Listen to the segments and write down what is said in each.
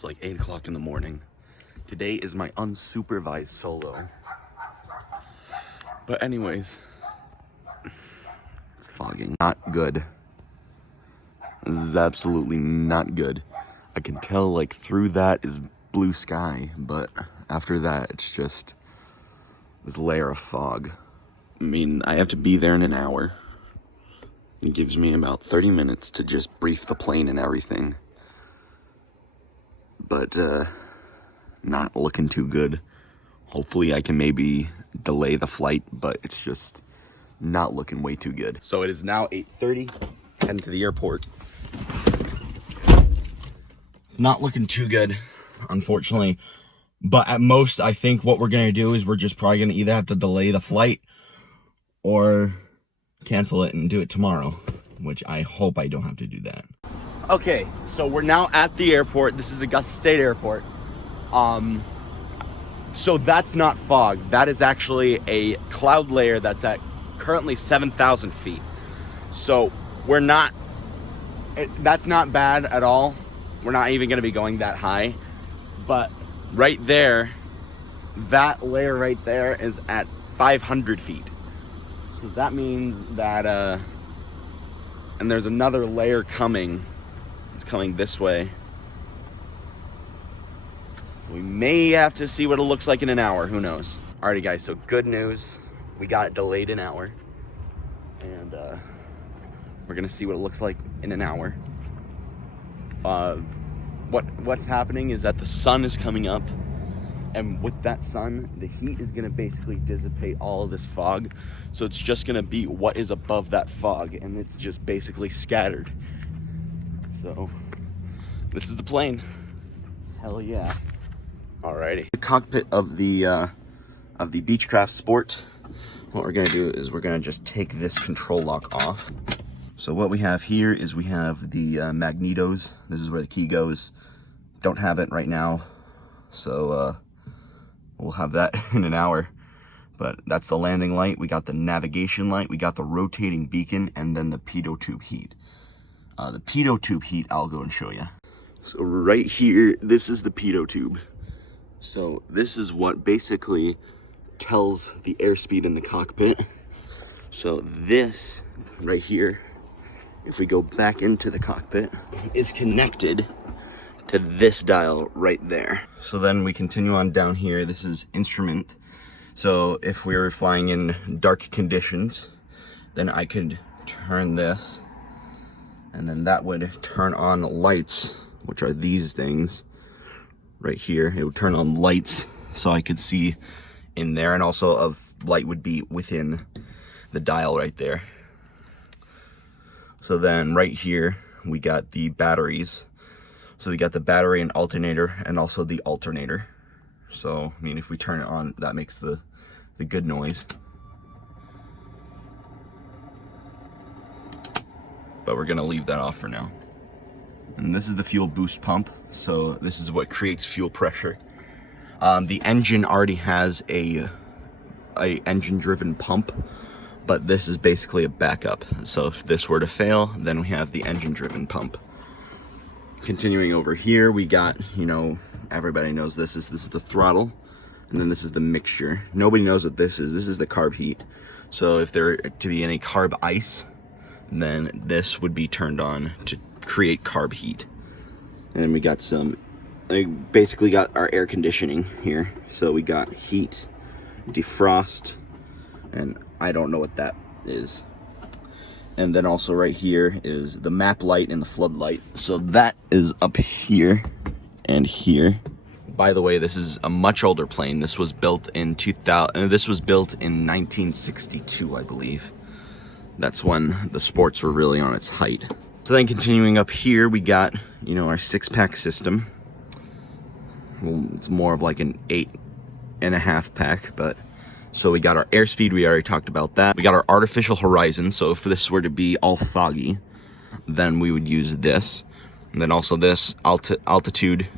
It's like 8 o'clock in the morning. Today is my unsupervised solo. But anyways, it's fogging. Not good. This is absolutely not good. I can tell like through that is blue sky, but after that it's just this layer of fog. I mean, I have to be there in an hour. It gives me about 30 minutes to just brief the plane and everything. But not looking too good. Hopefully I can maybe delay the flight, but it's just not looking way too good. So it is now 8:30, heading to the airport. Not looking too good, unfortunately. But at most, I think what we're gonna do is we're just probably gonna either have to delay the flight or cancel it and do it tomorrow, which I hope I don't have to do that. Okay, so we're now at the airport. This is Augusta State Airport. So that's not fog. That is actually a cloud layer that's at currently 7,000 feet. So that's not bad at all. We're not even gonna be going that high. But right there, that layer right there is at 500 feet. So that means that, and there's another layer coming. It's coming this way. We may have to see what it looks like in an hour, who knows. Alrighty guys, so good news. We got it delayed an hour. And we're gonna see what it looks like in an hour. What's happening is that the sun is coming up, and with that sun, the heat is gonna basically dissipate all of this fog. So it's just gonna be what is above that fog, and it's just basically scattered. So this is the plane. Hell yeah. Alrighty. The cockpit of the Beechcraft Sport. What we're gonna do is we're gonna just take this control lock off. So what we have here is we have the magnetos. This is where the key goes. Don't have it right now, so we'll have that in an hour. But that's the landing light. We got the navigation light. We got the rotating beacon, and then the pitot tube heat. The pitot tube heat, I'll go and show you. So right here, this is the pitot tube. So this is what basically tells the airspeed in the cockpit. So this right here, if we go back into the cockpit, is connected to this dial right there. So then we continue on down here. This is instrument. So if we were flying in dark conditions, then I could turn this, and then that would turn on lights, which are these things right here. It would turn on lights so I could see in there, and also a light would be within the dial right there. So then right here we got the batteries. So we got the battery and alternator, and also the alternator. So I mean, if we turn it on, that makes the good noise. But we're gonna leave that off for now. And this is the fuel boost pump. So this is what creates fuel pressure. The engine already has a engine driven pump, but this is basically a backup. So if this were to fail, then we have the engine driven pump. Continuing over here, we got, you know, everybody knows this is the throttle, and then this is the mixture. Nobody knows what this is. This is the carb heat. So if there were to be any carb ice, then this would be turned on to create carb heat. And then we got basically got our air conditioning here. So we got heat, defrost, and I don't know what that is. And then also right here is the map light and the floodlight. So that is up here and here. By the way, this is a much older plane. This was built in 1962, I believe. That's when the sports were really on its height. So then continuing up here, we got, you know, our 6-pack system. Well, it's more of like an 8.5 pack, but so we got our airspeed, we already talked about that. We got our artificial horizon, so if this were to be all foggy, then we would use this. And then also this altitude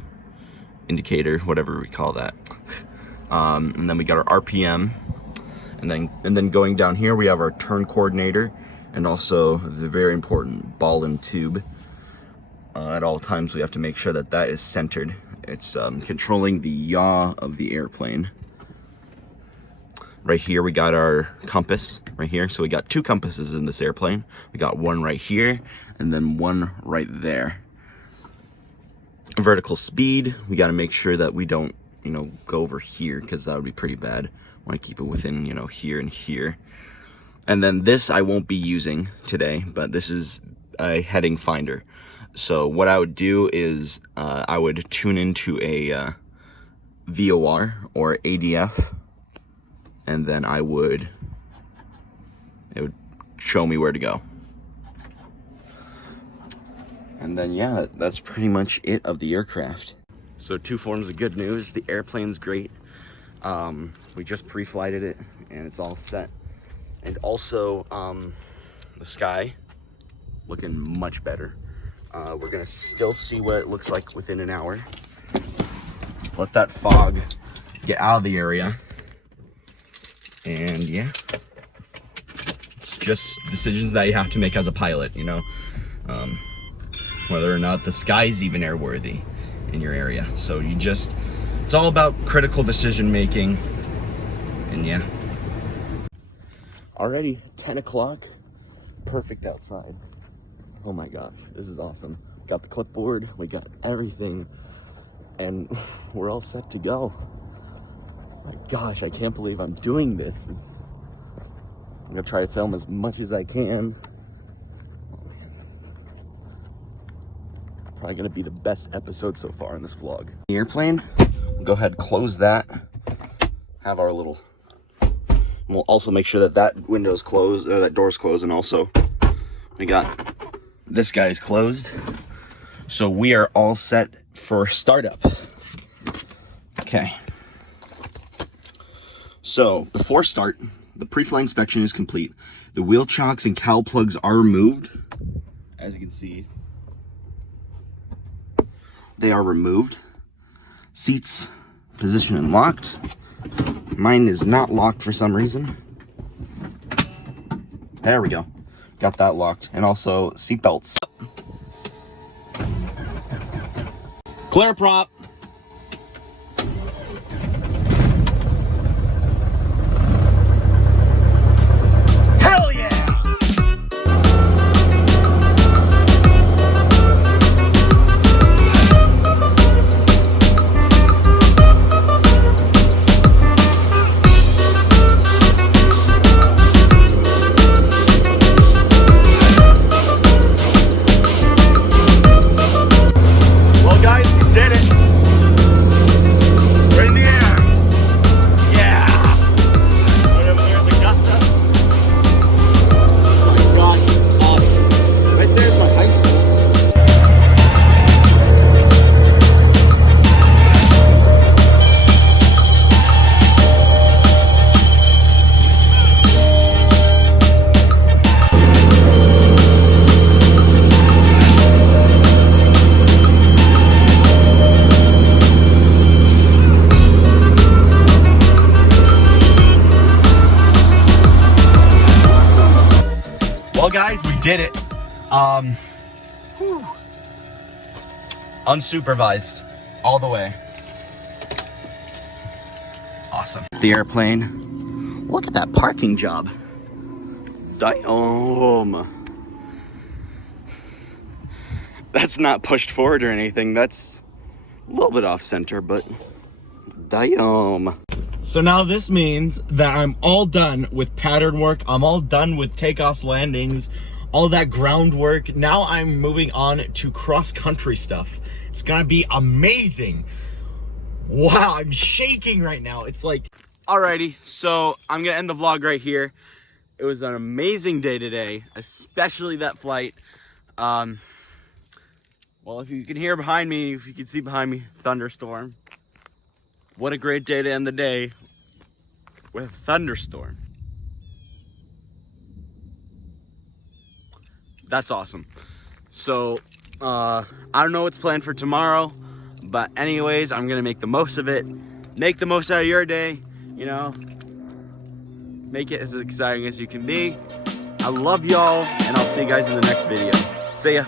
indicator, whatever we call that. And then we got our RPM. And then going down here, we have our turn coordinator, and also the very important ball and tube. At all times, we have to make sure that that is centered. It's controlling the yaw of the airplane. Right here, we got our compass right here. So we got 2 compasses in this airplane. We got one right here and then one right there. Vertical speed, we got to make sure that we don't, go over here, because that would be pretty bad. Want to keep it within, here and here. And then this I won't be using today, but this is a heading finder. So what I would do is I would tune into a VOR or ADF, and then it would show me where to go. And then, yeah, that's pretty much it of the aircraft. So 2 forms of good news. The airplane's great. We just pre-flighted it and it's all set. And also the sky looking much better. We're gonna still see what it looks like within an hour. Let that fog get out of the area. And yeah, it's just decisions that you have to make as a pilot, whether or not the sky's even airworthy in your area. So it's all about critical decision making. And yeah. Already 10 o'clock, perfect outside. Oh my gosh, this is awesome. Got the clipboard, we got everything, and we're all set to go. My gosh, I can't believe I'm doing this. I'm gonna try to film as much as I can. Oh man. Probably gonna be the best episode so far in this vlog. The airplane, we'll go ahead and close that. Have our little, we'll also make sure that that window's closed, or that door's closed, and also we got this guy's closed. So we are all set for startup. Okay. So before start, the pre-flight inspection is complete. The wheel chocks and cowl plugs are removed. As you can see, they are removed. Seats positioned and locked. Mine is not locked for some reason. There we go. Got that locked. And also seat belts. Clear prop. Hell yeah! Well, guys, we did it. Unsupervised, all the way. Awesome. The airplane. Look at that parking job. Damn. That's not pushed forward or anything. That's a little bit off center, but damn. So now this means that I'm all done with pattern work. I'm all done with takeoffs, landings, all that groundwork. Now I'm moving on to cross-country stuff. It's gonna be amazing. Wow, I'm shaking right now. It's like, alrighty, so I'm gonna end the vlog right here. It was an amazing day today, especially that flight. Well, if you can hear behind me, if you can see behind me, thunderstorm. What a great day to end the day with a thunderstorm. That's awesome. So, I don't know what's planned for tomorrow, but anyways, I'm gonna make the most of it. Make the most out of your day, Make it as exciting as you can be. I love y'all, and I'll see you guys in the next video. See ya.